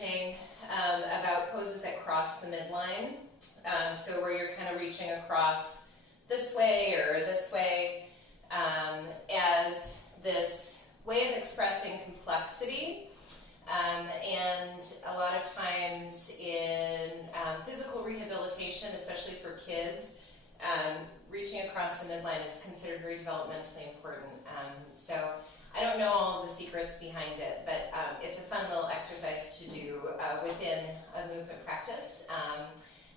teaching about poses that cross the midline. So where you're kind of reaching across this way or this way as this way of expressing complexity. And a lot of times in physical rehabilitation, especially for kids, reaching across the midline is considered very developmentally important. So I don't know all of the secrets behind it, but it's a fun little exercise to do within a movement practice.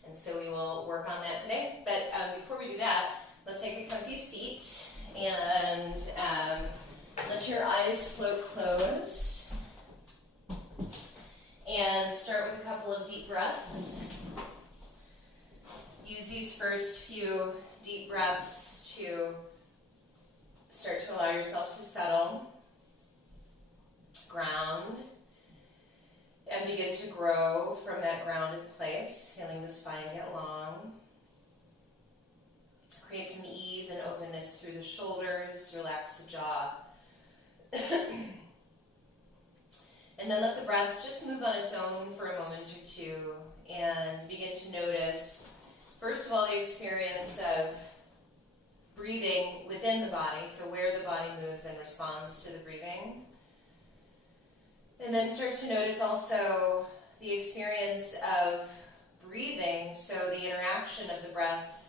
And so we will work on that today. But before we do that, let's take a comfy seat and let your eyes float closed. And start with a couple of deep breaths. Use these first few deep breaths to start to allow yourself to settle, ground, and begin to grow from that grounded place, feeling the spine get long. Create some ease and openness through the shoulders, relax the jaw. And then let the breath just move on its own for a moment or two and begin to notice, first of all, the experience of breathing within the body, so where the body moves and responds to the breathing. And then start to notice also the experience of breathing, so the interaction of the breath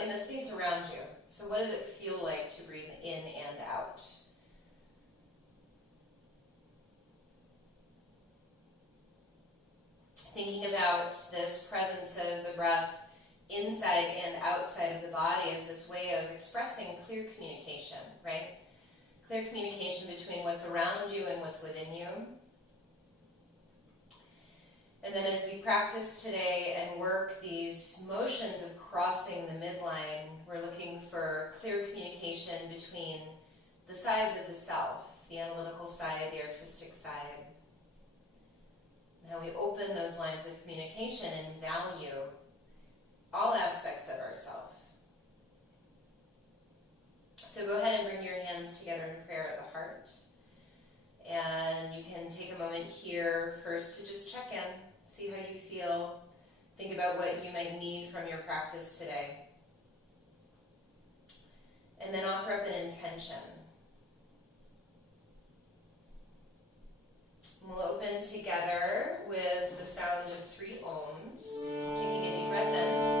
in the space around you. So what does it feel like to breathe in and out? Thinking about this presence of the breath inside and outside of the body as this way of expressing clear communication, right? Clear communication between what's around you and what's within you. And then as we practice today and work these motions of crossing the midline, we're looking for clear communication between the sides of the self, the analytical side, the artistic side. How we open those lines of communication and value all aspects of ourself. So go ahead and bring your hands together in prayer at the heart. And you can take a moment here first to just check in, see how you feel, think about what you might need from your practice today. And then offer up an intention. We'll open together with the sound of 3 ohms. Taking a deep breath in.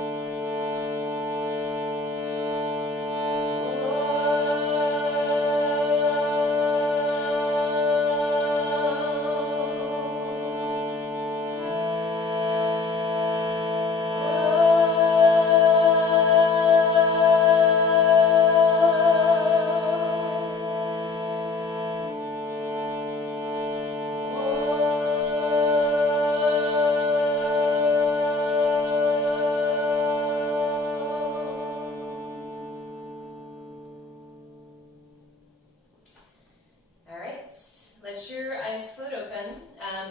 Let your eyes float open.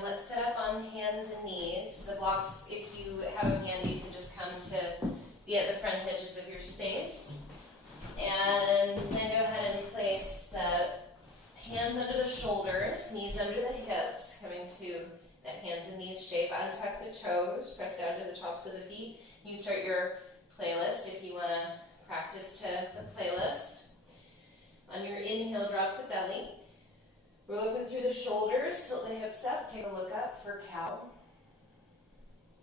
Let's set up on hands and knees. The blocks, if you have them handy, you can just come to be at the front edges of your space. And then go ahead and place the hands under the shoulders, knees under the hips, coming to that hands and knees shape. Untuck the toes, press down to the tops of the feet. You start your playlist if you want to practice to the playlist. On your inhale, drop the belly. We'll open through the shoulders, tilt the hips up, take a look up for cow.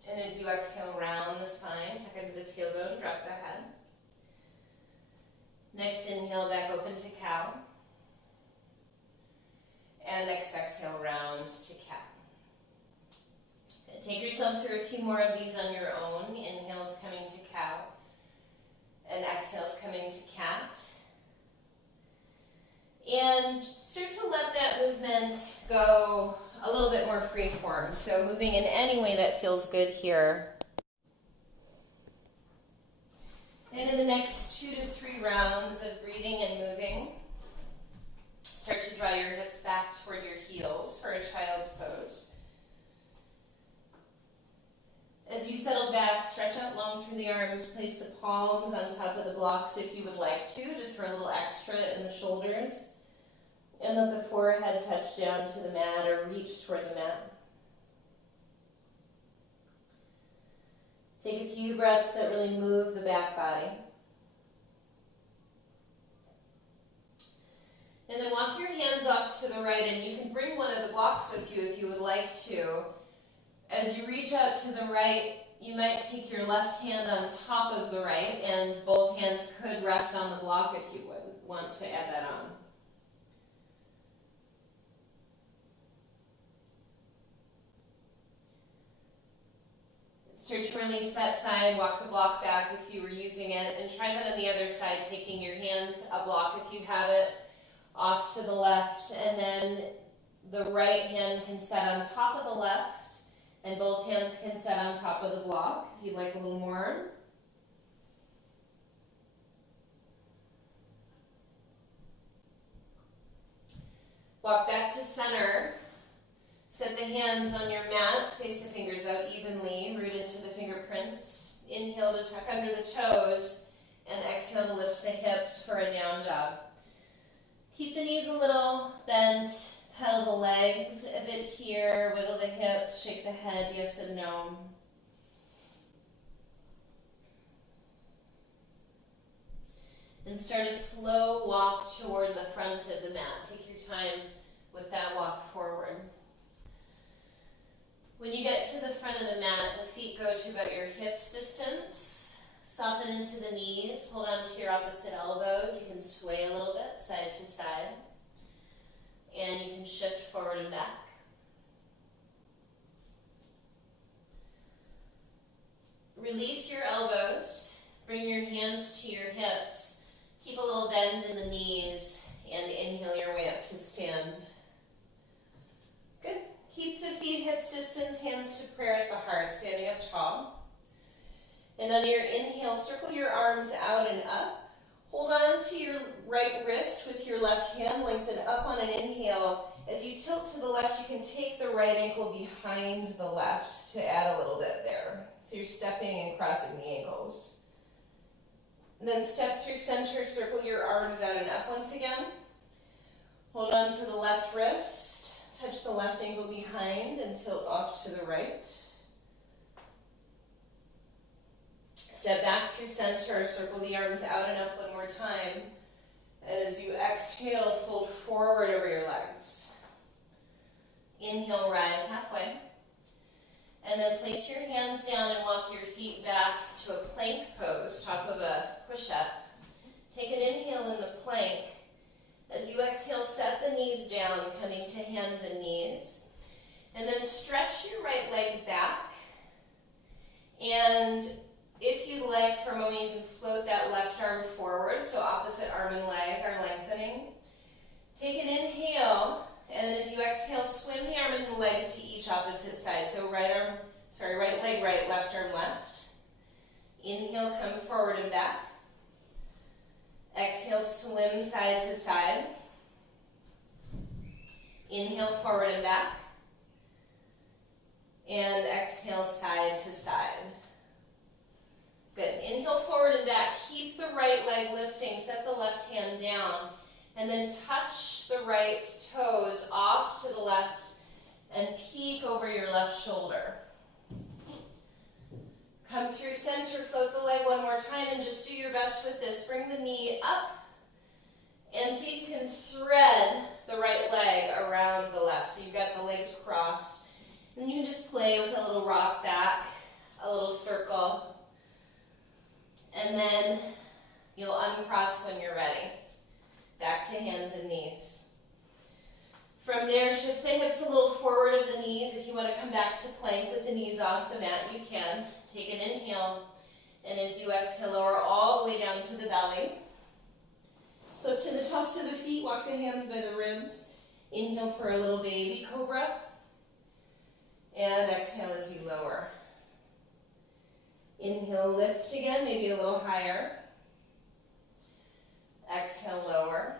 And as you exhale, round the spine, tuck into the tailbone, drop the head. Next inhale, back open to cow. And next exhale, round to cat. Take yourself through a few more of these on your own. Inhales coming to cow. And exhales coming to cat. And start to let that movement go a little bit more free form. So moving in any way that feels good here. And in the next 2 to 3 rounds of breathing and moving, start to draw your hips back toward your heels for a child's pose. As you settle back, stretch out long through the arms, place the palms on top of the blocks if you would like to, just for a little extra in the shoulders. And let the forehead touch down to the mat or reach toward the mat. Take a few breaths that really move the back body. And then walk your hands off to the right, and you can bring one of the blocks with you if you would like to. As you reach out to the right, you might take your left hand on top of the right, and both hands could rest on the block if you would want to add that on. Start to release that side, walk the block back if you were using it, and try that on the other side, taking your hands a block if you have it, off to the left, and then the right hand can set on top of the left, and both hands can set on top of the block if you'd like a little more. Walk back to center. Set the hands on your mat, space the fingers out evenly, root into the fingerprints. Inhale to tuck under the toes, and exhale to lift the hips for a down dog. Keep the knees a little bent, pedal the legs a bit here, wiggle the hips, shake the head, yes and no. And start a slow walk toward the front of the mat. Take your time with that walk forward. When you get to the front of the mat, the feet go to about your hips distance. Soften into the knees, hold on to your opposite elbows. You can sway a little bit, side to side. And you can shift forward and back. Release your elbows, bring your hands to your hips. Keep a little bend in the knees, and inhale your way up to stand. Good. Keep the feet hips distance, hands to prayer at the heart, standing up tall. And on your inhale, circle your arms out and up. Hold on to your right wrist with your left hand, lengthen up on an inhale. As you tilt to the left, you can take the right ankle behind the left to add a little bit there. So you're stepping and crossing the ankles. And then step through center, circle your arms out and up once again. Hold on to the left wrist. Touch the left ankle behind and tilt off to the right. Step back through center, circle the arms out and up one more time. As you exhale, fold forward over your legs. Inhale, rise halfway. And then place your hands down and walk your feet back to a plank pose, top of a push-up. Take an inhale in the plank. As you exhale, set the knees down, coming to hands and knees. And then stretch your right leg back. And if you like, for a moment, you can float that left arm forward, so opposite arm and leg are lengthening. Take an inhale, and then as you exhale, swim the arm and the leg to each opposite side. So right leg right, left arm left. Inhale, come forward and back. Exhale, swim side to side. Inhale, forward and back. And exhale, side to side. Good. Inhale, forward and back. Keep the right leg lifting. Set the left hand down. And then touch the right toes off to the left and peek over your left shoulder. Come through center, float the leg one more time, and just do your best with this. Bring the knee up and see if you can thread the right leg around the left. So you've got the legs crossed. And you can just play with a little rock back, a little circle. And then you'll uncross when you're ready. Back to hands and knees. From there, shift the hips a little forward of the knees. If you want to come back to plank with the knees off the mat, you can. Take an inhale, and as you exhale, lower all the way down to the belly. Flip to the tops of the feet, walk the hands by the ribs. Inhale for a little baby cobra. And exhale as you lower. Inhale, lift again, maybe a little higher. Exhale, lower.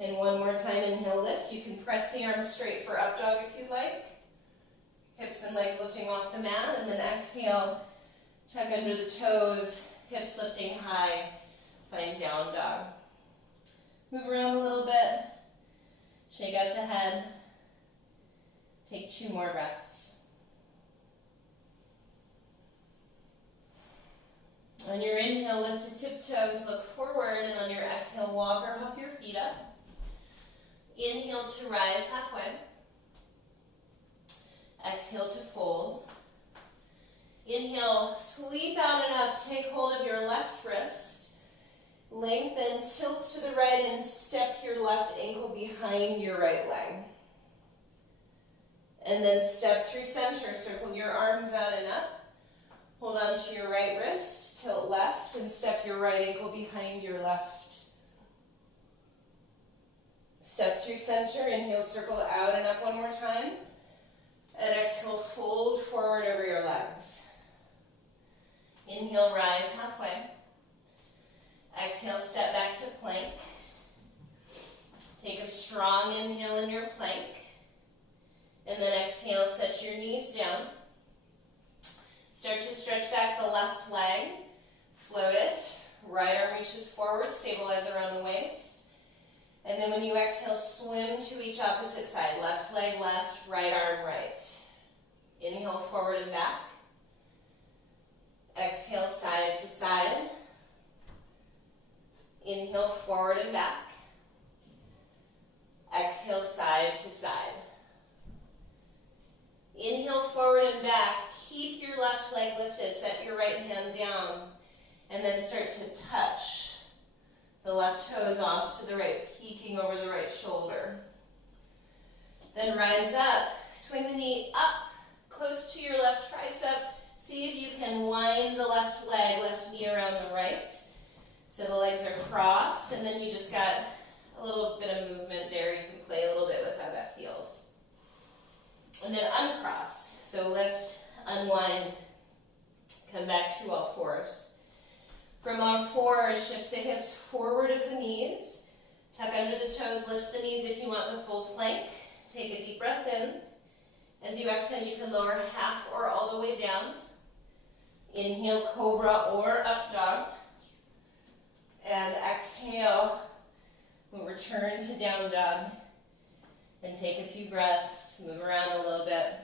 And one more time, inhale, lift. You can press the arms straight for up dog if you'd like. Hips and legs lifting off the mat. And then exhale, tuck under the toes, hips lifting high, find down dog. Move around a little bit. Shake out the head. Take 2 more breaths. On your inhale, lift to tiptoes, look forward, and on your exhale, walk or hop your feet up. Inhale to rise halfway. Exhale to fold. Inhale, sweep out and up, take hold of your left wrist. Lengthen, tilt to the right, and step your left ankle behind your right leg. And then step through center, circle your arms out and up. Hold on to your right wrist, tilt left, and step your right ankle behind your left. Step through center, inhale, circle out and up one more time. And exhale, fold forward over your legs. Inhale, rise halfway. Exhale, step back to plank. Take a strong inhale in your plank. And then exhale, set your knees down. Start to stretch back the left leg. Float it. Right arm reaches forward, stabilize around the waist. And then when you exhale, swim to each opposite side. Left leg left, right arm right. Inhale, forward and back. Exhale, side to side. Inhale, forward and back. Exhale, side to side. Inhale, forward and back. Keep your left leg lifted. Set your right hand down. And then start to touch the left toes off to the right, peeking over the right shoulder. Then rise up. Swing the knee up, close to your left tricep. See if you can wind the left leg, left knee around the right. So the legs are crossed, and then you just got a little bit of movement there. You can play a little bit with how that feels. And then uncross. So lift, unwind, come back to all fours. From all fours, shift the hips forward of the knees. Tuck under the toes, lift the knees if you want the full plank. Take a deep breath in. As you exhale, you can lower half or all the way down. Inhale, cobra or up dog. And exhale, we'll return to down dog. And take a few breaths, move around a little bit.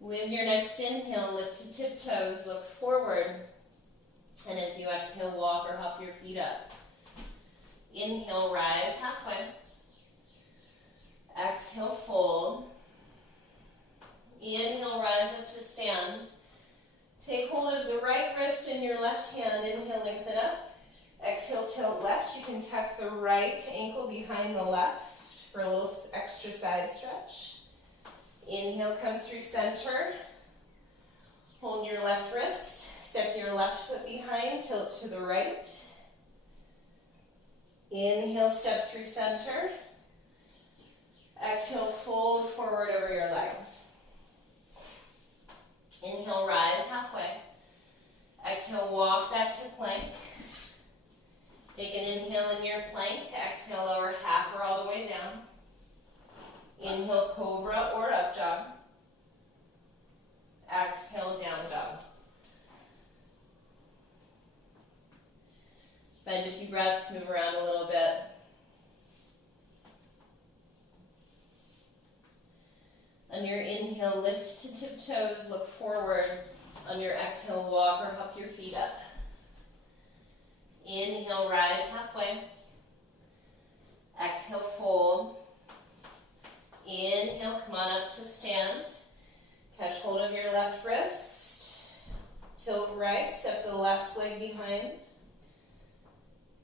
With your next inhale, lift to tiptoes, look forward. And as you exhale, walk or hop your feet up. Inhale, rise halfway. Exhale, fold. Inhale, rise up to stand. Take hold of the right wrist in your left hand. Inhale, lengthen up. Exhale, tilt left. You can tuck the right ankle behind the left for a little extra side stretch. Inhale, come through center. Hold your left wrist. Step your left foot behind, tilt to the right. Inhale, step through center. Exhale, fold forward over your legs. Inhale, rise halfway. Exhale, walk back to plank. Take an inhale in your plank. Exhale, lower half or all the way down. Inhale, cobra or up dog. Exhale, down dog. Bend a few breaths, move around a little bit. On your inhale, lift to tiptoes, look forward. On your exhale, walk or hop your feet up. Inhale, rise halfway. Exhale, fold. Inhale, come on up to stand. Catch hold of your left wrist. Tilt right, step the left leg behind.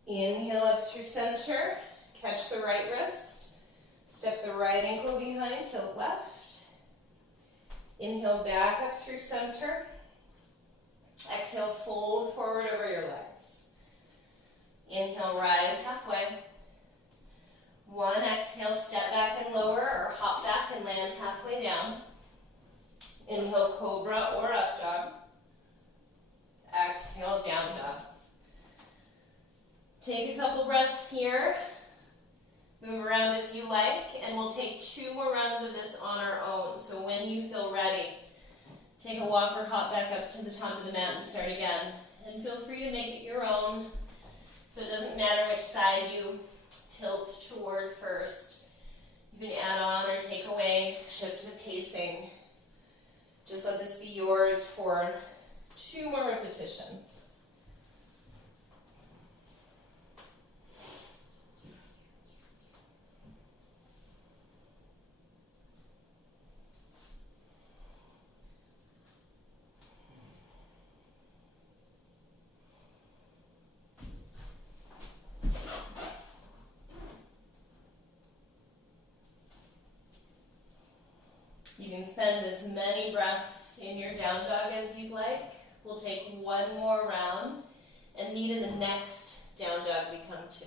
Inhale up through center. Catch the right wrist. Step the right ankle behind, tilt left. Inhale, back up through center. Exhale, fold forward over your legs. Inhale, rise halfway. One, exhale, step back and lower or hop back and land halfway down. Inhale, cobra or up dog. Exhale, down dog. Take a couple breaths here. Move around as you like, and we'll take 2 more rounds of this on our own. So when you feel ready, take a walk or hop back up to the top of the mat and start again. And feel free to make it your own. So it doesn't matter which side you tilt toward first. You can add on or take away, shift the pacing Just let this be yours for 2 more repetitions. You can spend as many breaths in your down dog as you'd like. We'll take 1 more round and meet in the next down dog we come to.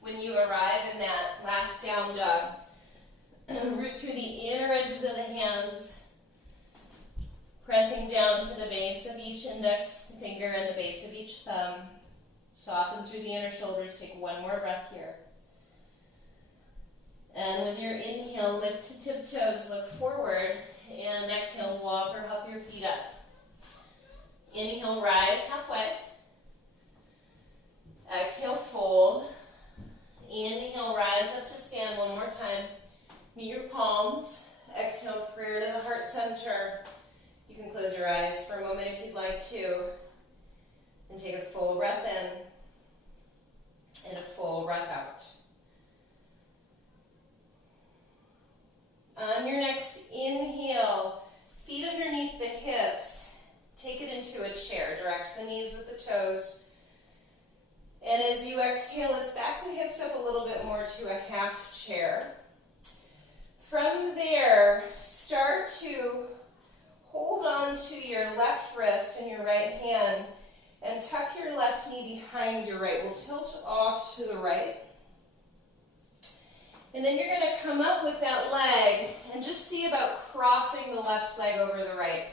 When you arrive in that last down dog, root through the inner edges of the hands, pressing down to the base of each index finger and the base of each thumb. Soften through the inner shoulders. Take 1 more breath here. And with your inhale, lift to tiptoes, look forward, and exhale, walk or hop your feet up. Inhale, rise halfway. Exhale, fold. Inhale, rise up to stand 1 more time. Meet your palms. Exhale, prayer to the heart center. You can close your eyes for a moment if you'd like to. And take a full breath in and a full breath out. On your next inhale, feet underneath the hips. Take it into a chair. Direct the knees with the toes. And as you exhale, let's back the hips up a little bit more to a half chair. From there, start to hold on to your left wrist and your right hand and tuck your left knee behind your right. We'll tilt off to the right. And then you're going to come up with that leg and just see about crossing the left leg over the right.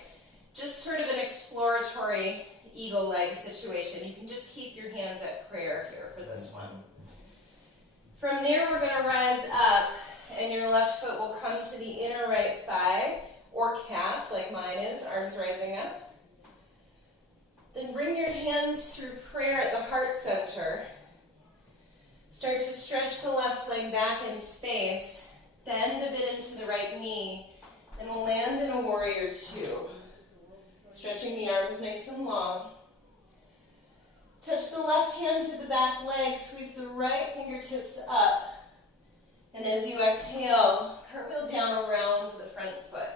Just sort of an exploratory eagle leg situation. You can just keep your hands at prayer here for this one. From there, we're going to rise up, and your left foot will come to the inner right thigh or calf, like mine is, arms rising up. Then bring your hands through prayer at the heart center. Start to stretch the left leg back in space. Bend a bit into the right knee, and we'll land in a warrior 2. Stretching the arms nice and long. Touch the left hand to the back leg, sweep the right fingertips up. And as you exhale, cartwheel down around the front foot.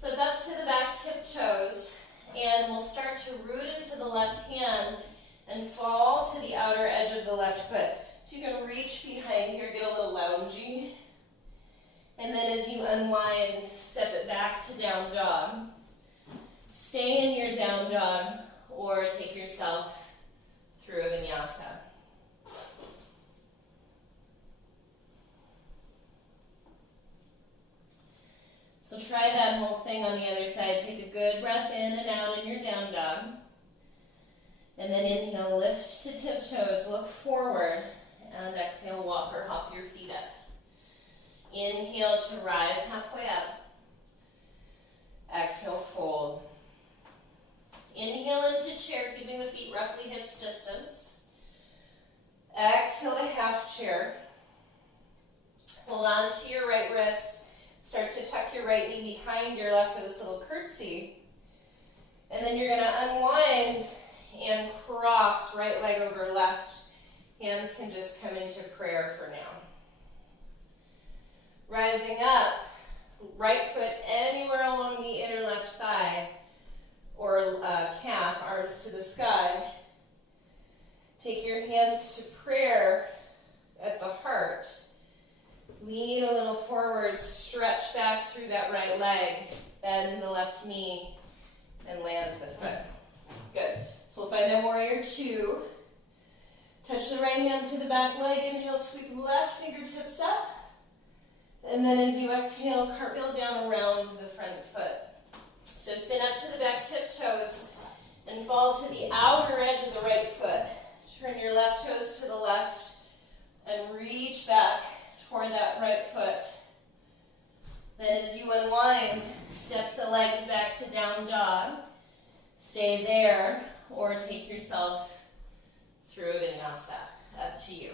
Flip up to the back tiptoes, and we'll start to root into the left hand and fall to the outer edge of the left foot. So you can reach behind here, get a little loungy. And then as you unwind, step it back to down dog. Stay in your down dog or take yourself through a vinyasa. So try that whole thing on the other side. Take a good breath in and out in your down dog. And then inhale, lift to tiptoes, look forward, and exhale, walk or hop your feet up. Inhale to rise halfway up. Exhale, fold. Inhale into chair, keeping the feet roughly hips distance. Exhale to half chair. Hold on to your right wrist. Start to tuck your right knee behind your left for this little curtsy. And then you're going to unwind and cross right leg over left. Hands can just come into prayer for now. Rising up, right foot anywhere along the inner left thigh or calf, arms to the sky. Take your hands to prayer at the heart. Lean a little forward, stretch back through that right leg, bend the left knee, and land the foot. Good. So we'll find that warrior 2. Touch the right hand to the back leg. Inhale, sweep the left fingertips up. And then as you exhale, cartwheel down around the front foot. So spin up to the back tiptoes and fall to the outer edge of the right foot. Turn your left toes to the left and reach back toward that right foot. Then as you unwind, step the legs back to down dog. Stay there or take yourself through Vinyasa. Up to you.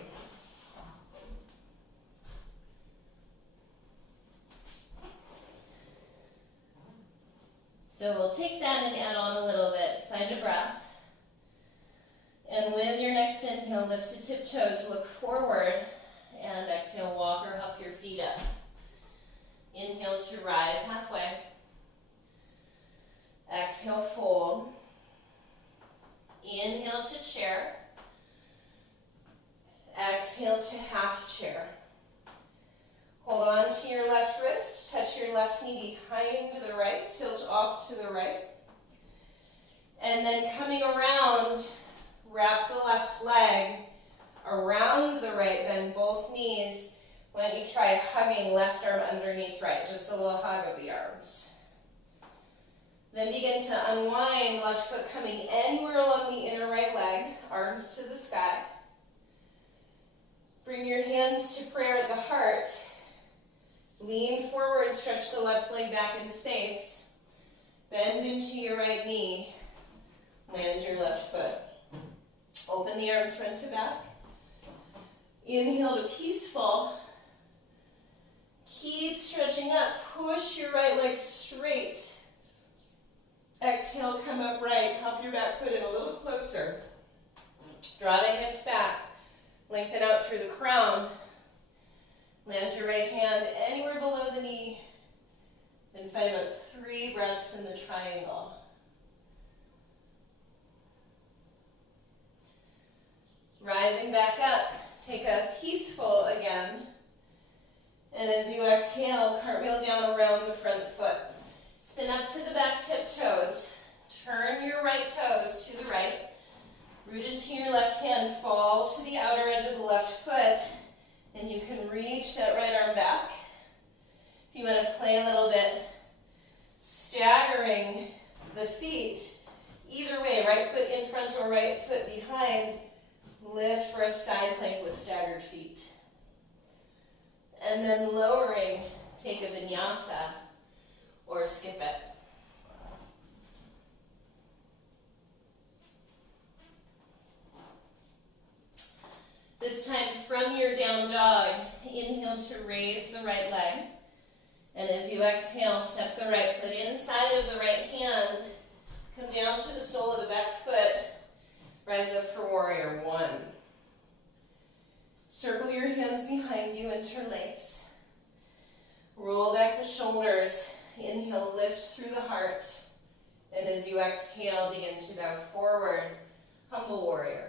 So we'll take that and add on a little bit. Find a breath. And with your next inhale, lift to tiptoes, look forward, and exhale, walk or hop your feet up. Inhale to rise halfway. Exhale, fold. Inhale to chair. Exhale to half chair. Hold on to your left wrist, touch your left knee behind the right, tilt off to the right. And then coming around, wrap the left leg around the right, bend both knees. Why don't you try hugging left arm underneath right, just a little hug of the arms. Then begin to unwind, left foot coming anywhere along the inner right leg, arms to the sky. Bring your hands to prayer at the heart. Lean forward, stretch the left leg back in space. Bend into your right knee. Land your left foot. Open the arms front to back. Inhale to peaceful. Keep stretching up. Push your right leg straight. Exhale, come upright. Hop your back foot in a little closer. Draw the hips back. Lengthen out through the crown. Land your right hand anywhere below the knee. Then find about 3 breaths in the triangle. Rising back up, take a peaceful again. And as you exhale, cartwheel down around the front foot. Spin up to the back tiptoes. Turn your right toes to the right. Root into your left hand, fall to the outer edge of the left foot. And you can reach that right arm back. If you want to play a little bit, staggering the feet, either way, right foot in front or right foot behind, lift for a side plank with staggered feet. And then lowering, take a vinyasa or skip it. This time from your down dog, inhale to raise the right leg. And as you exhale, step the right foot inside of the right hand. Come down to the sole of the back foot. Rise up for warrior 1. Circle your hands behind you, interlace. Roll back the shoulders. Inhale, lift through the heart. And as you exhale, begin to bow forward, humble warrior.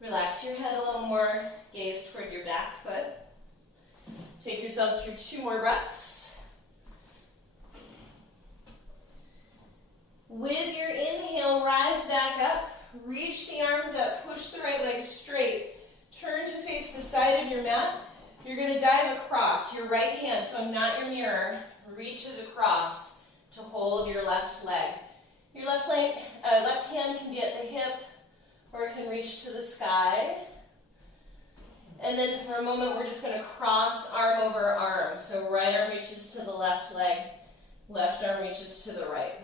Relax your head a little more, gaze toward your back foot. Take yourself through 2 more breaths. With your inhale, rise back up, reach the arms up, push the right leg straight, turn to face the side of your mat. You're going to dive across. Your right hand, so not your mirror, reaches across to hold your left leg. Your left hand can be at the hip, or it can reach to the sky. And then for a moment, we're just going to cross arm over arm. So right arm reaches to the left leg, left arm reaches to the right.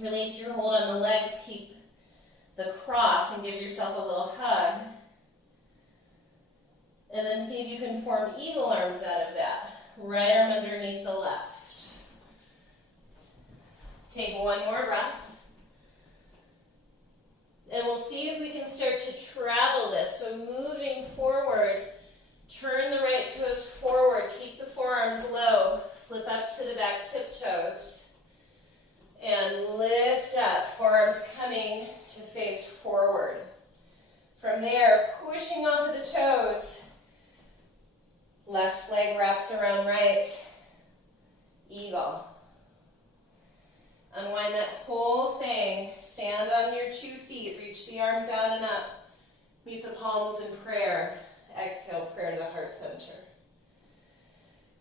Release your hold on the legs, keep the cross and give yourself a little hug. And then see if you can form eagle arms out of that. Right arm underneath the left. Take 1 more breath. And we'll see if we can start to travel this. So moving forward, turn the right toes forward, keep the forearms low, flip up to the back tiptoes, and lift up, forearms coming to face forward. From there, pushing off of the toes, left leg wraps around right, eagle. Unwind that whole thing. Stand on your 2 feet. Reach the arms out and up. Meet the palms in prayer. Exhale, prayer to the heart center.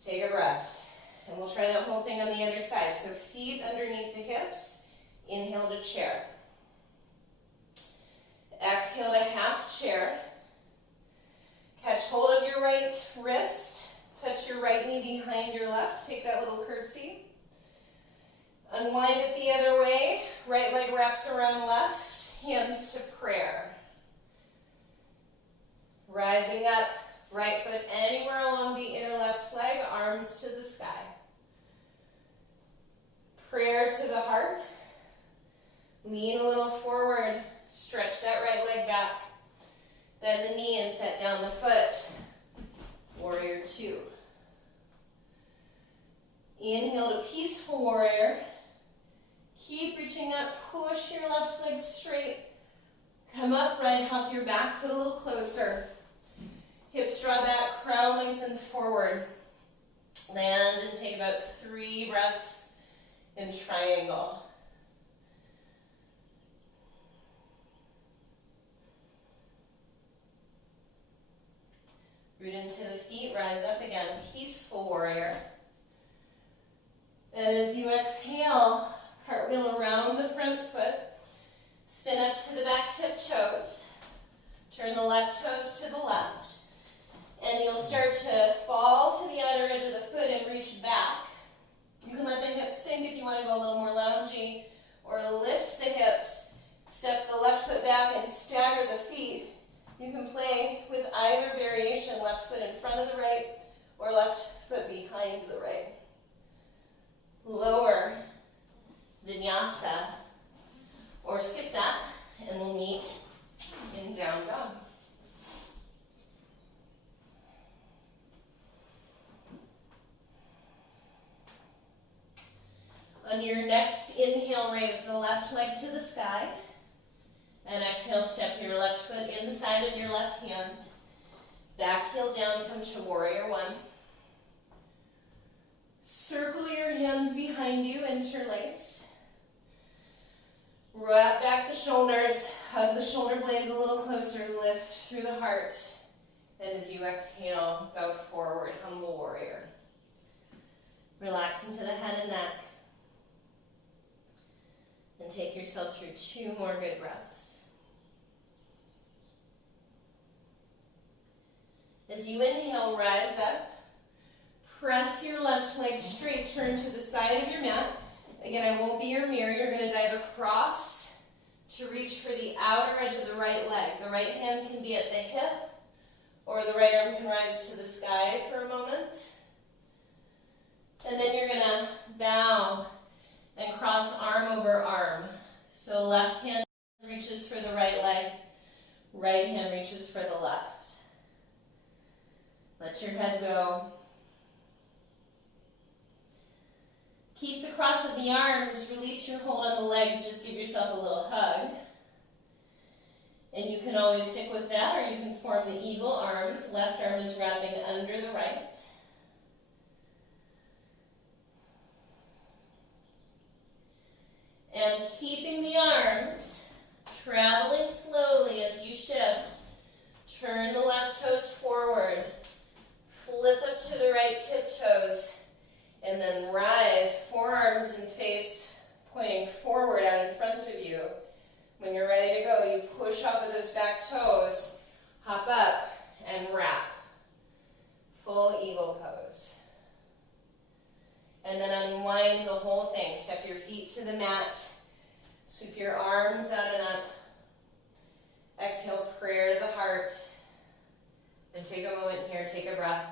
Take a breath. And we'll try that whole thing on the other side. So feet underneath the hips. Inhale to chair. Exhale to half chair. Catch hold of your right wrist. Touch your right knee behind your left. Take that little curtsy. Unwind it the other way. Right leg wraps around left. Hands to prayer. Rising up. Right foot anywhere along the inner left leg. Arms to the sky. Prayer to the heart. Lean a little forward. Stretch that right leg back. Bend the knee and set down the foot. Warrior 2. Inhale to peaceful warrior. Keep reaching up. Push your left leg straight. Come upright. Hop your back foot a little closer. Hips draw back. Crown lengthens forward. Land and take about 3 breaths in triangle. Root into the feet, rise up again, peaceful warrior. And as you exhale, cartwheel around the front foot, spin up to the back tiptoes, turn the left toes to the left, and you'll start to fall to the outer edge of the foot and reach back. You can let the hips sink if you want to go a little more loungy, or lift the hips, step the left foot back and stagger the feet. You can play with either variation, left foot in front of the right or left foot behind the right. Lower Vinyasa, or skip that, and we'll meet in down dog. On your next inhale, raise the left leg to the sky. And exhale, step your left foot in the side of your left hand. Back heel down, come to warrior 1. Circle your hands behind you, interlace. Wrap back the shoulders, hug the shoulder blades a little closer, lift through the heart. And as you exhale, go forward, humble warrior. Relax into the head and neck. And take yourself through 2 more good breaths. As you inhale, rise up. Press your left leg straight, turn to the side of your mat. Again, I won't be your mirror. You're going to dive across to reach for the outer edge of the right leg. The right hand can be at the hip, or the right arm can rise to the sky for a moment. And then you're going to bow and cross arm over arm. So left hand reaches for the right leg, right hand reaches for the left. Let your head go. Keep the cross of the arms, release your hold on the legs, just give yourself a little hug. And you can always stick with that, or you can form the eagle arms. Left arm is wrapping under the right. And keeping the arms, traveling slowly as you shift. Turn the left toes forward. Flip up to the right tiptoes. And then rise, forearms and face pointing forward out in front of you. When you're ready to go, you push off of those back toes, hop up, and wrap. Full eagle pose. And then unwind the whole thing. Step your feet to the mat. Sweep your arms out and up. Exhale, prayer to the heart. And take a moment here, take a breath.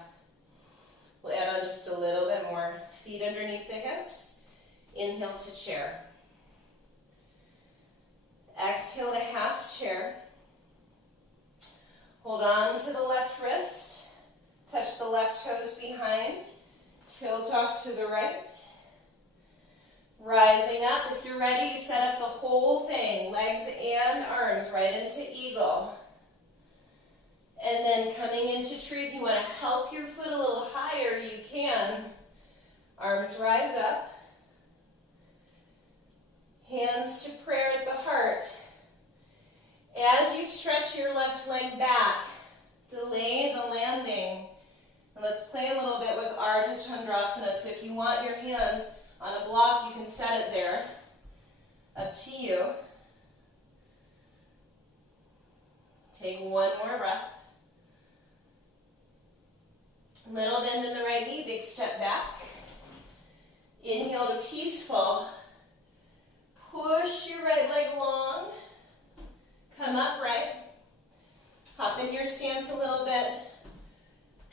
We'll add on just a little bit more. Feet underneath the hips. Inhale to chair. Exhale to half chair. Hold on to the left wrist. Touch the left toes behind. Tilt off to the right. Rising up. If you're ready, you set up the whole thing. Legs and arms right into eagle. And then coming into tree, if you want to help your foot a little higher, you can. Arms rise up. Hands to prayer at the heart. As you stretch your left leg back, delay the landing. And let's play a little bit with Ardha Chandrasana. So if you want your hand on a block, you can set it there. Up to you. Take one more breath. Little bend in the right knee, big step back. Inhale to peaceful. Push your right leg long. Come upright. Hop in your stance a little bit.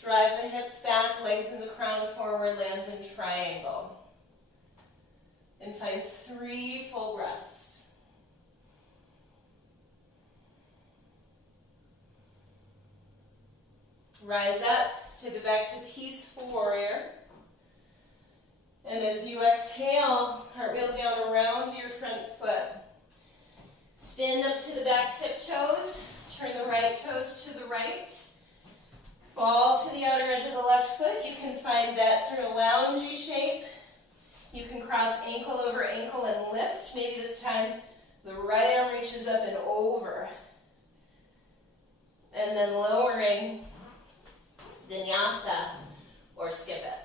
Drive the hips back, lengthen the crown forward, land in triangle. And find 3 full breaths. Rise up to go back to peaceful warrior. And as you exhale, cartwheel down around your front foot. Spin up to the back tiptoes. Turn the right toes to the right. Fall to the outer edge of the left foot. You can find that sort of loungy shape. You can cross ankle over ankle and lift. Maybe this time the right arm reaches up and over. And then lowering, Vinyasa, or skip it.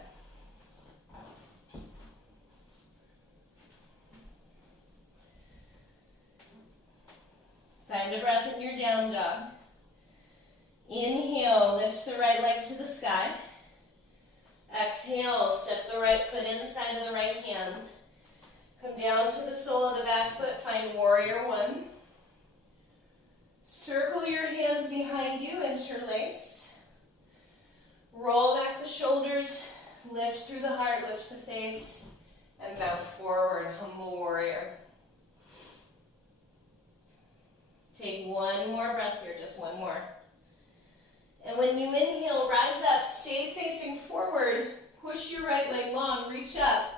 Find a breath in your down dog. Inhale, lift the right leg to the sky. Exhale, step the right foot inside of the right hand. Come down to the sole of the back foot, find warrior 1. Circle your hands behind you, interlace. Roll back the shoulders, lift through the heart, lift the face, and bow forward, humble warrior. Take one more breath here, just one more. And when you inhale, rise up, stay facing forward, push your right leg long, reach up,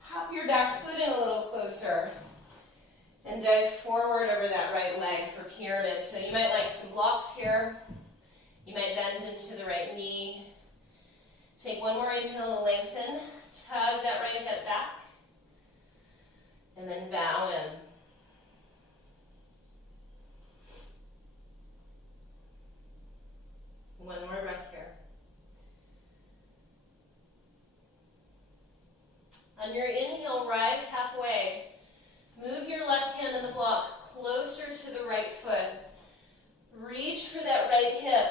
hop your back foot in a little closer, and dive forward over that right leg for pyramid. So you might like some blocks here. You might bend into the right knee. Take one more inhale to lengthen, tug that right hip back, and then bow in. One more breath here. On your inhale, rise halfway. Move your left hand in the block closer to the right foot. Reach for that right hip.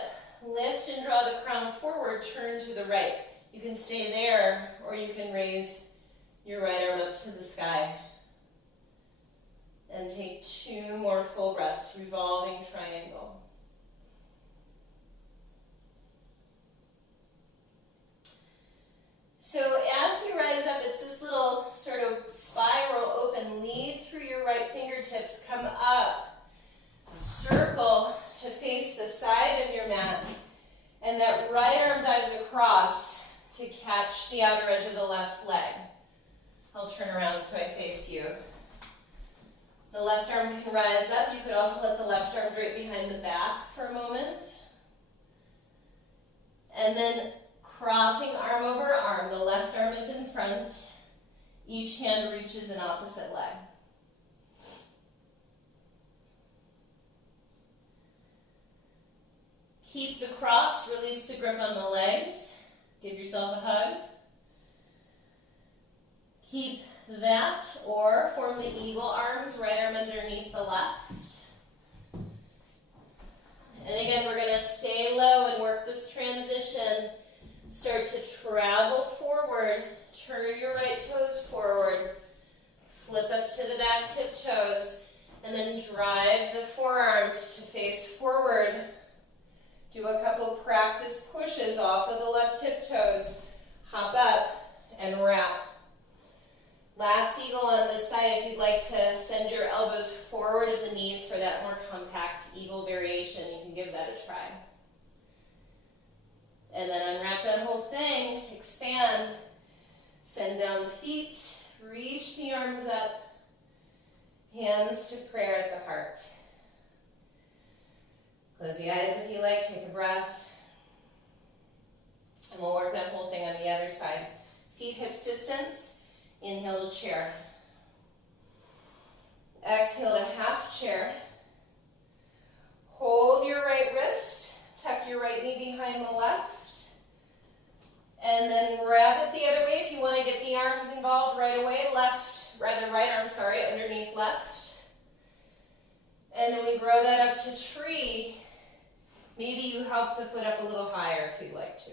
Lift and draw the crown forward, turn to the right. You can stay there, or you can raise your right arm up to the sky. And take 2 more full breaths, revolving triangle. So as you rise up, it's this little sort of spiral open. Lead through your right fingertips, come up. Circle to face the side of your mat. And that right arm dives across to catch the outer edge of the left leg. I'll turn around so I face you. The left arm can rise up. You could also let the left arm drape behind the back for a moment. And then crossing arm over arm. The left arm is in front. Each hand reaches an opposite leg. Keep the cross, release the grip on the legs. Give yourself a hug. Keep that, or form the eagle arms, right arm underneath the left. And again, we're going to stay low and work this transition. Start to travel forward, turn your right toes forward, flip up to the back tiptoes, and then drive the forearms to face forward. Do a couple practice pushes off of the left tiptoes. Hop up and wrap. Last eagle on this side, if you'd like to send your elbows forward of the knees for that more compact eagle variation, you can give that a try. And then unwrap that whole thing, expand, send down the feet, reach the arms up, hands to prayer at the heart. Close the eyes if you like, take a breath. And we'll work that whole thing on the other side. Feet hips distance, inhale to chair. Exhale to half chair. Hold your right wrist, tuck your right knee behind the left, and then wrap it the other way if you want to get the arms involved right away. Right arm, underneath left. And then we grow that up to tree. Maybe you help the foot up a little higher if you'd like to.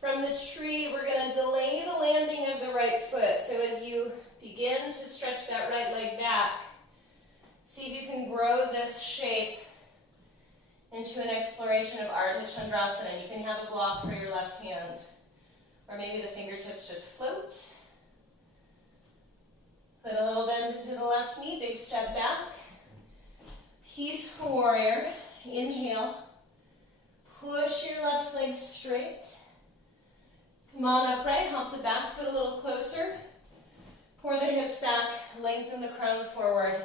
From the tree, we're going to delay the landing of the right foot. So as you begin to stretch that right leg back, see if you can grow this shape into an exploration of Ardha Chandrasana. You can have a block for your left hand, or maybe the fingertips just float. Put a little bend into the left knee, big step back. Peaceful warrior. Inhale. Push your left leg straight. Come on upright, hop the back foot a little closer. Pour the hips back, lengthen the crown forward.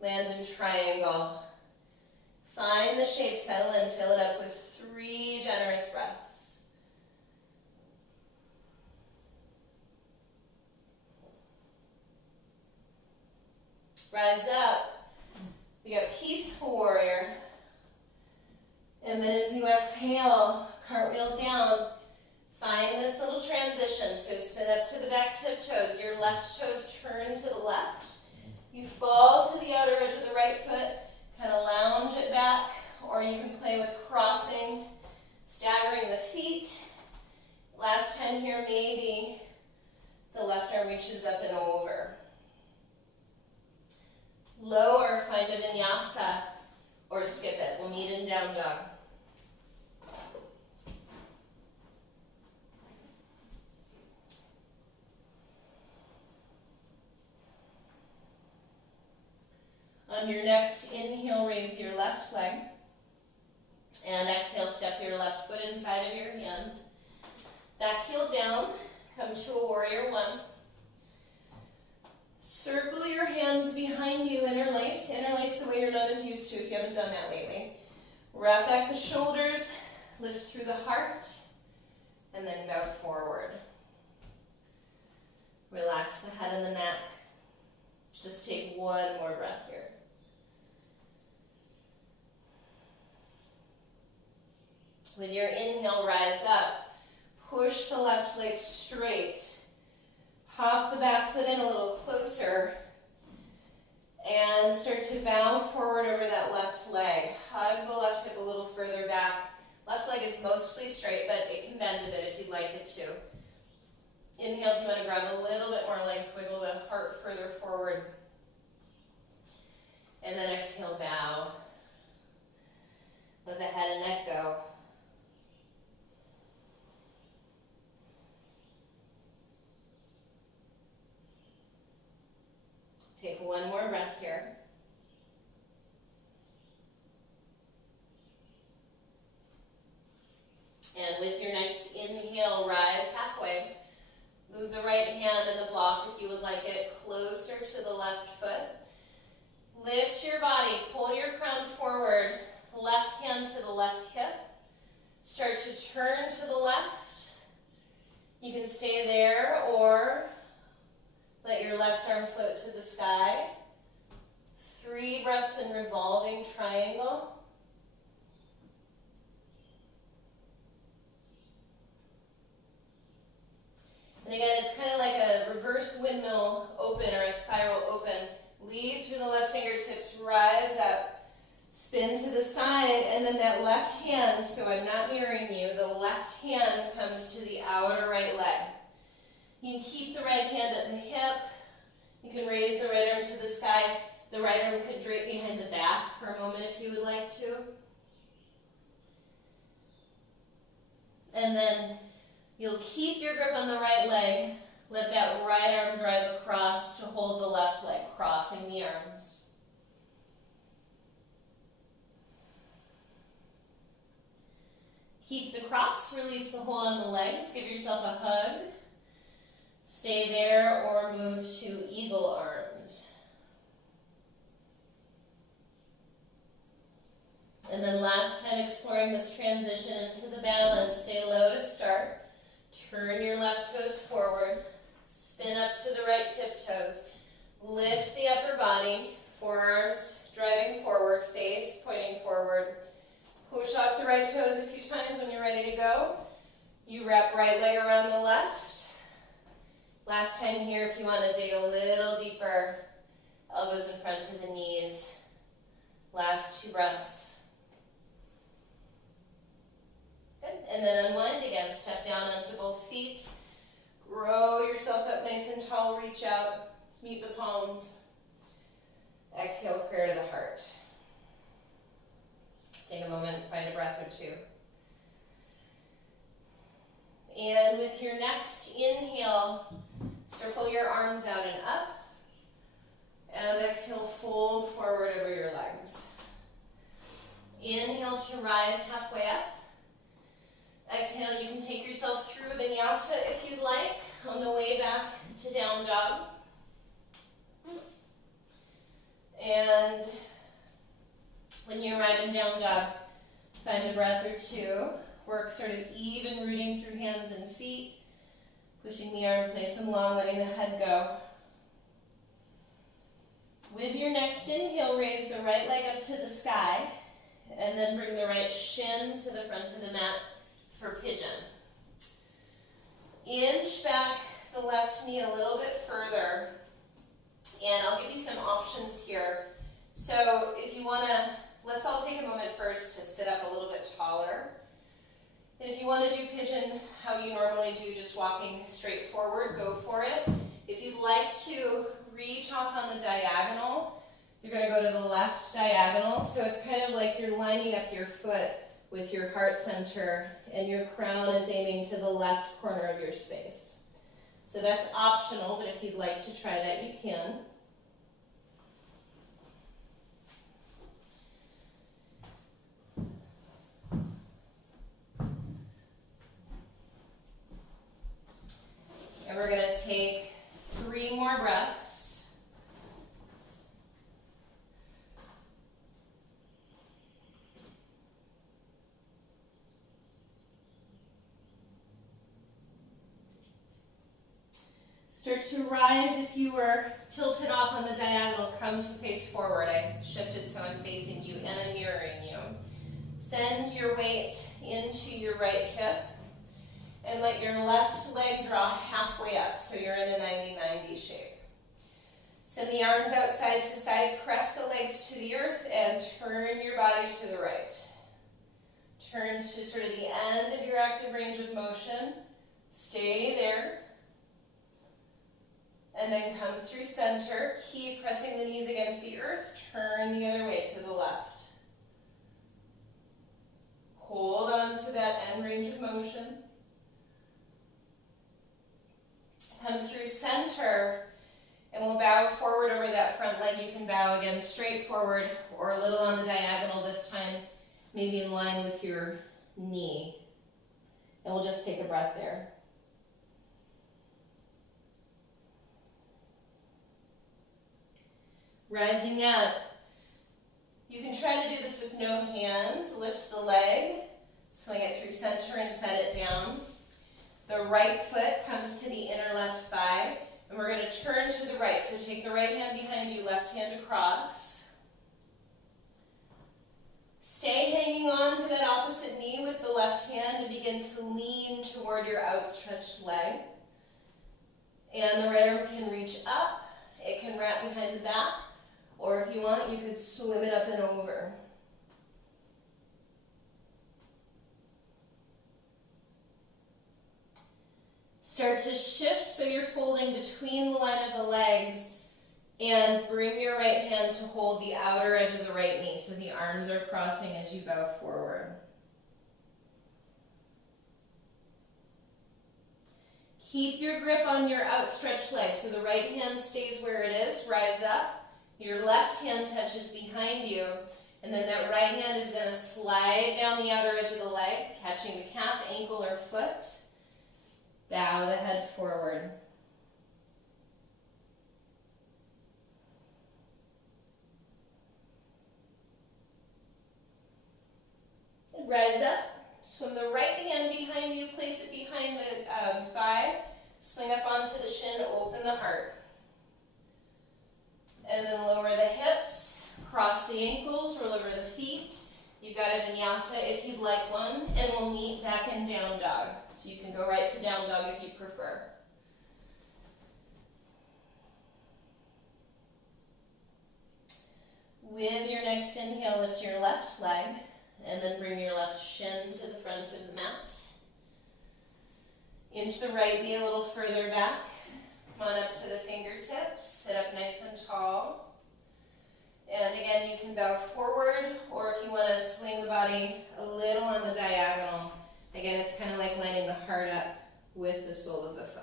Land in triangle. Find the shape, settle in, fill it up with 3 generous breaths. Rise up. We got peaceful warrior. And then as you exhale, cartwheel down. Find this little transition. So spin up to the back tiptoes. Your left toes turn to the left. You fall to the outer edge of the right foot. Kind of lounge it back. Or you can play with crossing, staggering the feet. Last time here, maybe the left arm reaches up and over. Lower, find a vinyasa, or skip it. We'll meet in down dog. On your next inhale, raise your left leg. And exhale, step your left foot inside of your hand. Back heel down, come to a warrior 1. Circle your hands behind you, interlace. Interlace the way you're not as used to if you haven't done that lately. Wrap back the shoulders, lift through the heart, and then bow forward. Relax the head and the neck. Just take 1 more breath here. With your inhale, rise up. Push the left leg straight. Hop the back foot in a little closer. And start to bow forward over that left leg. Hug the left hip a little further back. Left leg is mostly straight, but it can bend a bit if you'd like it to. Inhale if you want to grab a little bit more length. Wiggle the heart further forward. And then exhale, bow. Let the head and neck go. Take 1 more breath here. And with your next inhale, rise halfway. Move the right hand in the block if you would like it closer to the left foot. Lift your body, pull your crown forward, left hand to the left hip. Start to turn to the left. You can stay there or let your left arm float to the sky. 3 breaths in revolving triangle. And again, it's kind of like a reverse windmill open or a spiral open. Lead through the left fingertips, rise up, spin to the side, and then that left hand, so I'm not mirroring you, the left hand comes to the outer right leg. You can keep the right hand at the hip. You can raise the right arm to the sky. The right arm could drape behind the back for a moment if you would like to. And then you'll keep your grip on the right leg. Let that right arm drive across to hold the left leg, crossing the arms. Keep the cross, release the hold on the legs, give yourself a hug. Stay there or move to eagle arms. And then last time exploring this transition into the balance, stay low to start. Turn your left toes forward. Spin up to the right tiptoes. Lift the upper body, forearms driving forward, face pointing forward. Push off the right toes a few times when you're ready to go. You wrap right leg around the left. Last time here, if you want to dig a little deeper, elbows in front of the knees. Last 2 breaths. Good, and then unwind again. Step down onto both feet. Grow yourself up nice and tall, reach out, meet the palms. Exhale, prayer to the heart. Take a moment, find a breath or 2. And with your next inhale, circle your arms out and up. And exhale, fold forward over your legs. Inhale to rise halfway up. Exhale, you can take yourself through Vinyasa if you'd like, on the way back to down dog. And when you arrive in down dog, find a breath or 2. Work sort of even rooting through hands and feet, pushing the arms nice and long, letting the head go. With your next inhale, raise the right leg up to the sky, and then bring the right shin to the front of the mat for pigeon. Inch back the left knee a little bit further, and I'll give you some options here. So if you want to, let's all take a moment first to sit up a little bit taller. And if you want to do pigeon how you normally do, just walking straight forward, go for it. If you'd like to reach off on the diagonal, you're going to go to the left diagonal. So it's kind of like you're lining up your foot with your heart center, and your crown is aiming to the left corner of your space. So that's optional, but if you'd like to try that, you can. And we're going to take 3 more breaths. Start to rise. If you were tilted off on the diagonal, come to face forward. I shifted so I'm facing you and I'm mirroring you. Send your weight into your right hip and let your left leg draw halfway up so you're in a 90-90 shape. Send the arms out side to side, press the legs to the earth, and turn your body to the right. Turn to sort of the end of your active range of motion. Stay there. And then come through center. Keep pressing the knees against the earth. Turn the other way to the left. Hold on to that end range of motion. Come through center, and we'll bow forward over that front leg. You can bow again straight forward or a little on the diagonal this time, maybe in line with your knee. And we'll just take a breath there. Rising up, you can try to do this with no hands. Lift the leg, swing it through center and set it down. The right foot comes to the inner left thigh, and we're going to turn to the right. So take the right hand behind you, left hand across. Stay hanging on to that opposite knee with the left hand and begin to lean toward your outstretched leg. And the right arm can reach up. It can wrap behind the back. Or if you want, you could swim it up and over. Start to shift so you're folding between the line of the legs, and bring your right hand to hold the outer edge of the right knee so the arms are crossing as you bow forward. Keep your grip on your outstretched leg so the right hand stays where it is. Rise up. Your left hand touches behind you, and then that right hand is going to slide down the outer edge of the leg, catching the calf, ankle, or foot. Bow the head forward. Rise up. Swim the right hand behind you, place it behind the thigh. Swim Swing up onto the shin, open the heart. And then lower the hips, cross the ankles, roll over the feet. You've got a vinyasa if you'd like one, and we'll meet back in down dog. So you can go right to down dog if you prefer. With your next inhale, lift your left leg, and then bring your left shin to the front of the mat. Inch the right knee a little further back. Come on up to the fingertips. Sit up nice and tall. And again, you can bow forward, or if you want to swing the body a little on the diagonal. Again, it's kind of like lining the heart up with the sole of the foot.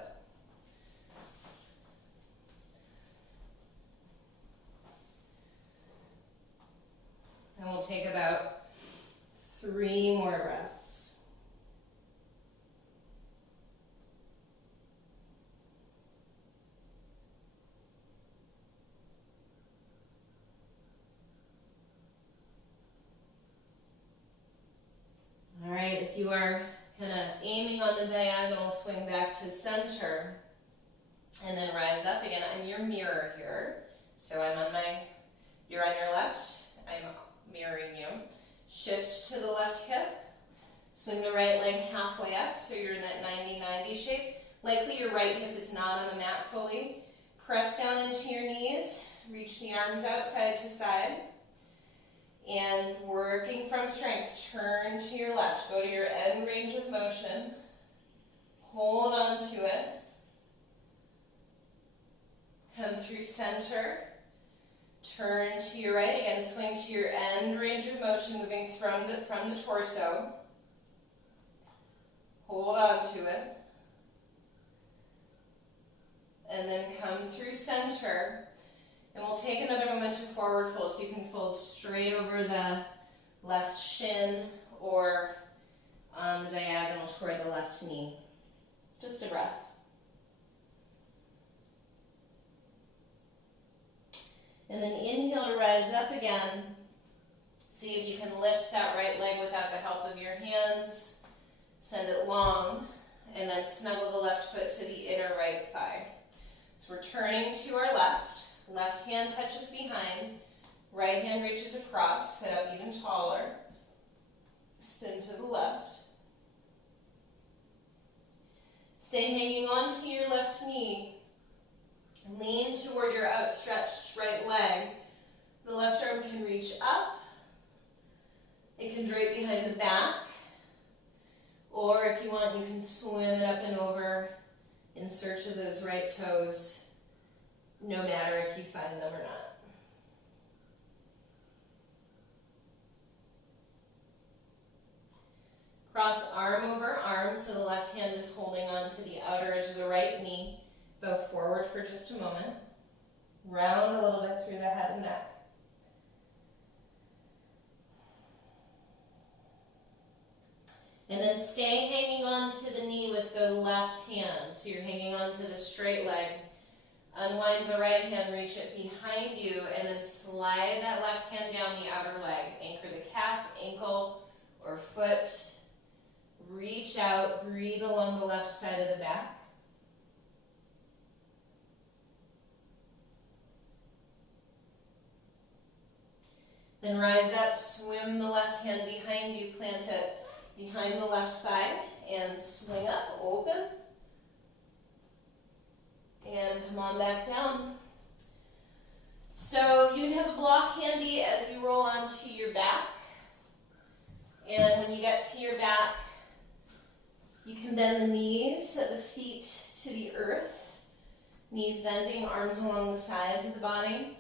And we'll take about 3 more breaths. All right, if you are kind of aiming on the diagonal, swing back to center and then rise up again. I'm your mirror here. So you're on your left, I'm mirroring you. Shift to the left hip. Swing the right leg halfway up so you're in that 90-90 shape. Likely your right hip is not on the mat fully. Press down into your knees. Reach the arms out side to side. And working from strength, turn to your left. Go to your end range of motion. Hold on to it. Come through center. Turn to your right. Again, swing to your end range of motion, moving from the torso. Hold on to it. And then come through center. And we'll take another momentum forward fold, so you can fold straight over the left shin or on the diagonal toward the left knee. Just a breath. And then inhale to rise up again. See if you can lift that right leg without the help of your hands. Send it long, and then snuggle the left foot to the inner right thigh. So we're turning to our left. Left hand touches behind, right hand reaches across, sit up even taller, spin to the left. Stay hanging onto your left knee, lean toward your outstretched right leg. The left arm can reach up, it can drape behind the back, or if you want, you can swim it up and over in search of those right toes, no matter if you find them or not. Cross arm over arm, so the left hand is holding on to the outer edge of the right knee. Bow forward for just a moment. Round a little bit through the head and neck. And then stay hanging on to the knee with the left hand. So you're hanging on to the straight leg. Unwind the right hand, reach it behind you, and then slide that left hand down the outer leg. Anchor the calf, ankle, or foot. Reach out, breathe along the left side of the back. Then rise up, swim the left hand behind you, plant it behind the left thigh, and swing up, open. And come on back down. So you can have a block handy as you roll onto your back. And when you get to your back, you can bend the knees of the feet to the earth. Knees bending, arms along the sides of the body.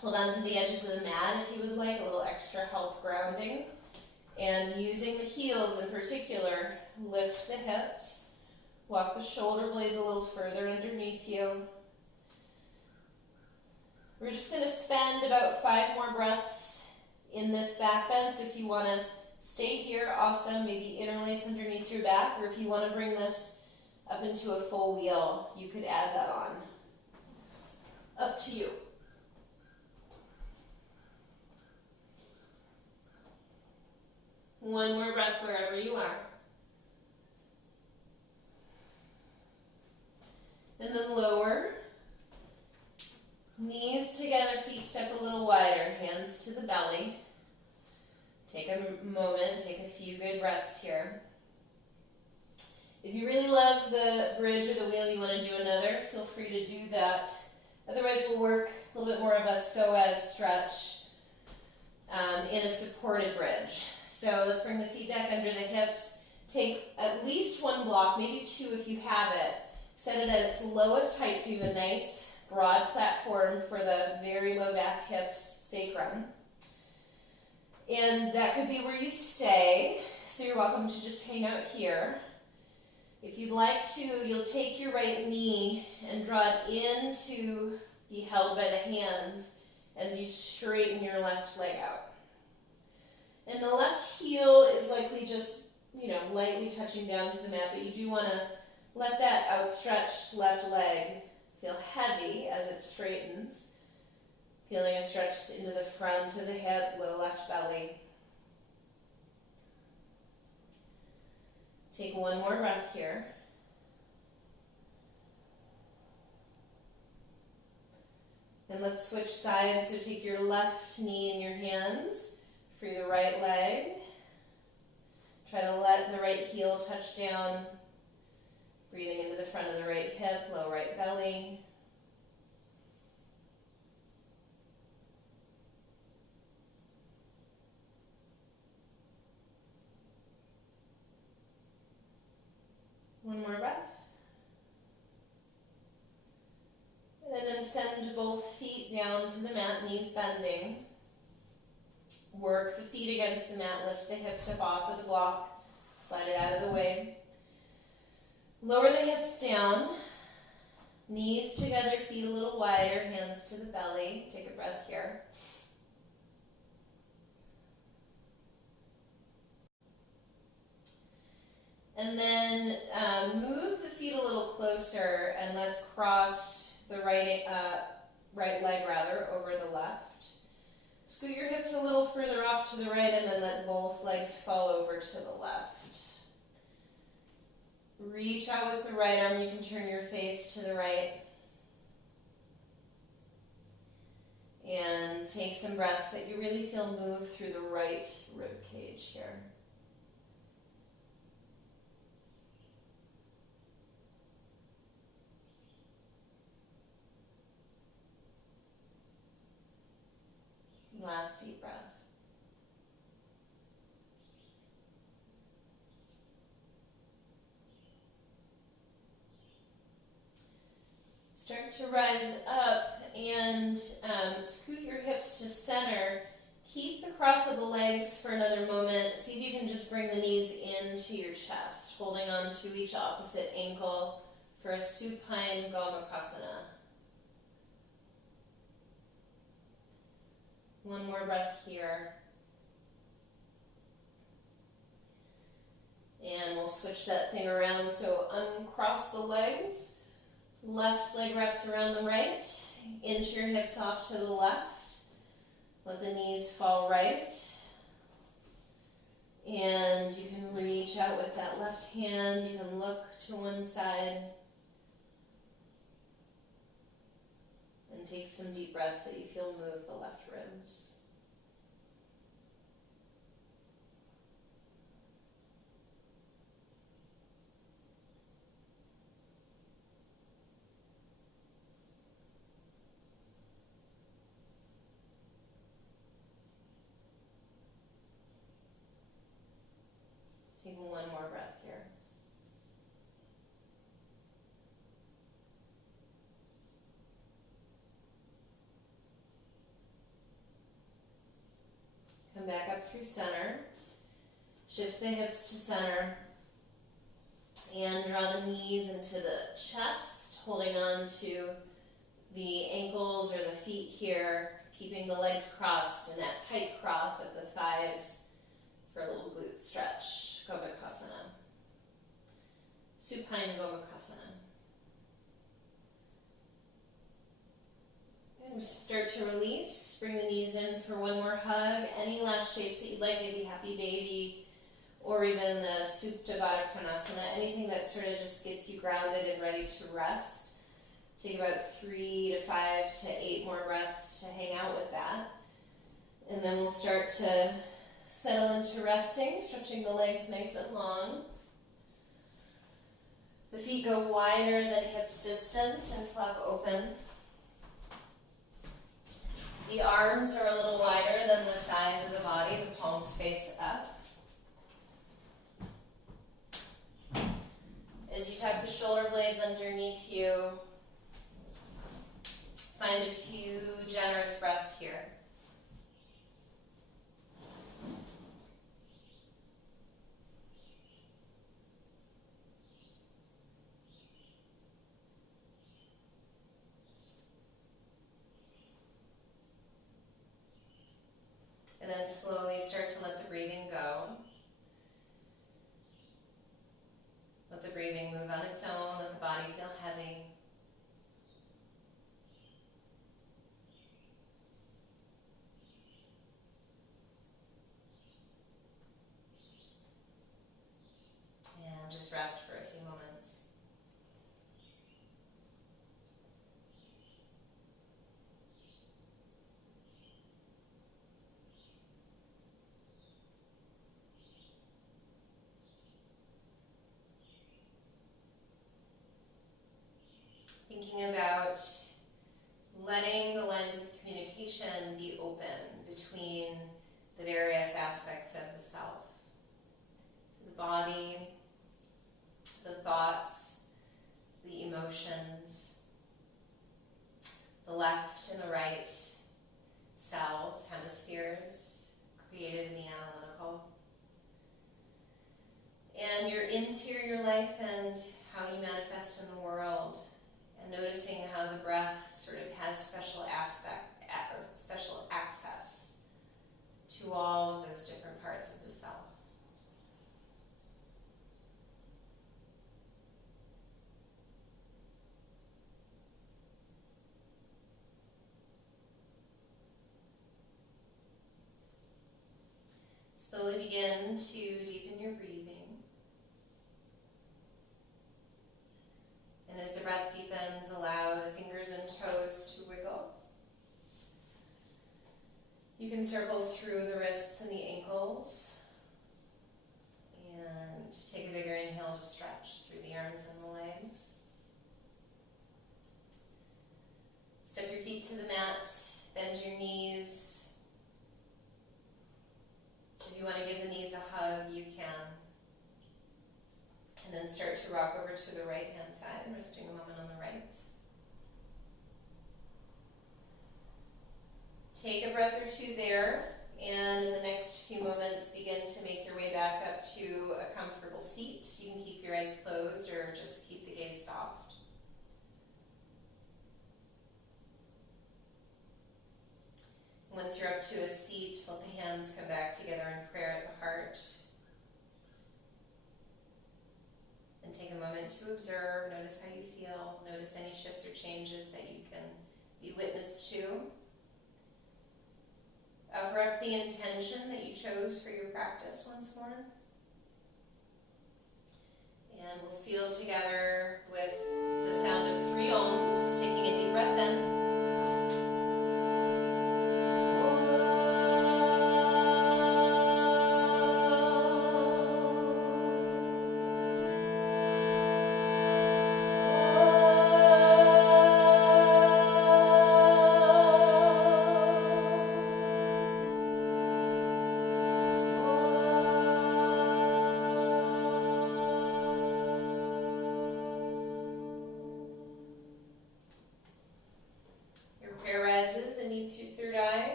Hold on to the edges of the mat if you would like, a little extra help grounding. And using the heels in particular, lift the hips. Walk the shoulder blades a little further underneath you. We're just going to spend about 5 more breaths in this back bend. So if you want to stay here, awesome. Maybe interlace underneath your back. Or if you want to bring this up into a full wheel, you could add that on. Up to you. One more breath wherever you are. Knees together, feet step a little wider, hands to the belly. Take a moment, take a few good breaths here. If you really love the bridge or the wheel, you want to do another, feel free to do that. Otherwise, we'll work a little bit more of a psoas stretch in a supported bridge. So let's bring the feet back under the hips. Take at least one block, maybe two if you have it. Set it at its lowest height so you have a nice broad platform for the very low back hips, sacrum. And that could be where you stay, so you're welcome to just hang out here. If you'd like to, you'll take your right knee and draw it in to be held by the hands as you straighten your left leg out. And the left heel is likely just, lightly touching down to the mat, but you do want to let that outstretched left leg feel heavy as it straightens. Feeling a stretch into the front of the hip, low left belly. Take one more breath here. And let's switch sides. So take your left knee in your hands. Free the right leg. Try to let the right heel touch down. Breathing into the front of the right hip, low right belly. One more breath. And then send both feet down to the mat, knees bending. Work the feet against the mat, lift the hips up off of the block, slide it out of the way. Lower the hips down, knees together, feet a little wider, hands to the belly. Take a breath here. And then move the feet a little closer and let's cross the right leg over the left. Scoot your hips a little further off to the right and then let both legs fall over to the left. Reach out with the right arm. You can turn your face to the right. And take some breaths that you really feel move through the right rib cage here. Last deep breath. Start to rise up and scoot your hips to center. Keep the cross of the legs for another moment. See if you can just bring the knees into your chest, holding on to each opposite ankle for a supine Gomukhasana. One more breath here. And we'll switch that thing around. So uncross the legs. Left leg wraps around the right. Inch your hips off to the left. Let the knees fall right. And you can reach out with that left hand. You can look to one side. And take some deep breaths that you feel move the left ribs. Take one more breath here. Come back up through center. Shift the hips to center. And draw the knees into the chest, holding on to the ankles or the feet here, keeping the legs crossed and that tight cross of the thighs for a little glute stretch. Gomukhasana. Supine Gomukhasana. And start to release. Bring the knees in for one more hug. Any last shapes that you'd like, maybe happy baby, or even a Supta Baddha Konasana, anything that sort of just gets you grounded and ready to rest. Take about 3 to 5 to 8 more breaths to hang out with that. And then we'll start to settle into resting, stretching the legs nice and long. The feet go wider than hips distance and flap open. The arms are a little wider than the size of the body, the palms face up. As you tuck the shoulder blades underneath you, find a few generous breaths here. And then slowly start to let the breathing go. Let the breathing move on its own, let the body feel heavy. And just rest for a few moments. Thinking about letting the lens of communication be open between the various aspects of the self. So the body, the thoughts, the emotions, the left and the right selves, hemispheres, creative and the analytical. And your interior life and how you manifest in the world. And noticing how the breath sort of has special access to all of those different parts of the self. Slowly begin to deepen your breathing. And as the breath deepens, allow the fingers and toes to wiggle. You can circle through the wrists and the ankles. And take a bigger inhale to stretch through the arms and the legs. Step your feet to the mat, bend your knees. If you want to give the knees a hug, you can. And then start to rock over to the right hand side, resting a moment on the right. Take a breath or two there, and in the next few moments, begin to make your way back up to a comfortable seat. You can keep your eyes closed or just keep the gaze soft. Once you're up to a seat, let the hands come back together in prayer at the heart. And take a moment to observe, notice how you feel, notice any shifts or changes that you can be witness to. Offer up the intention that you chose for your practice once more. And we'll seal together with the sound of 3 Om.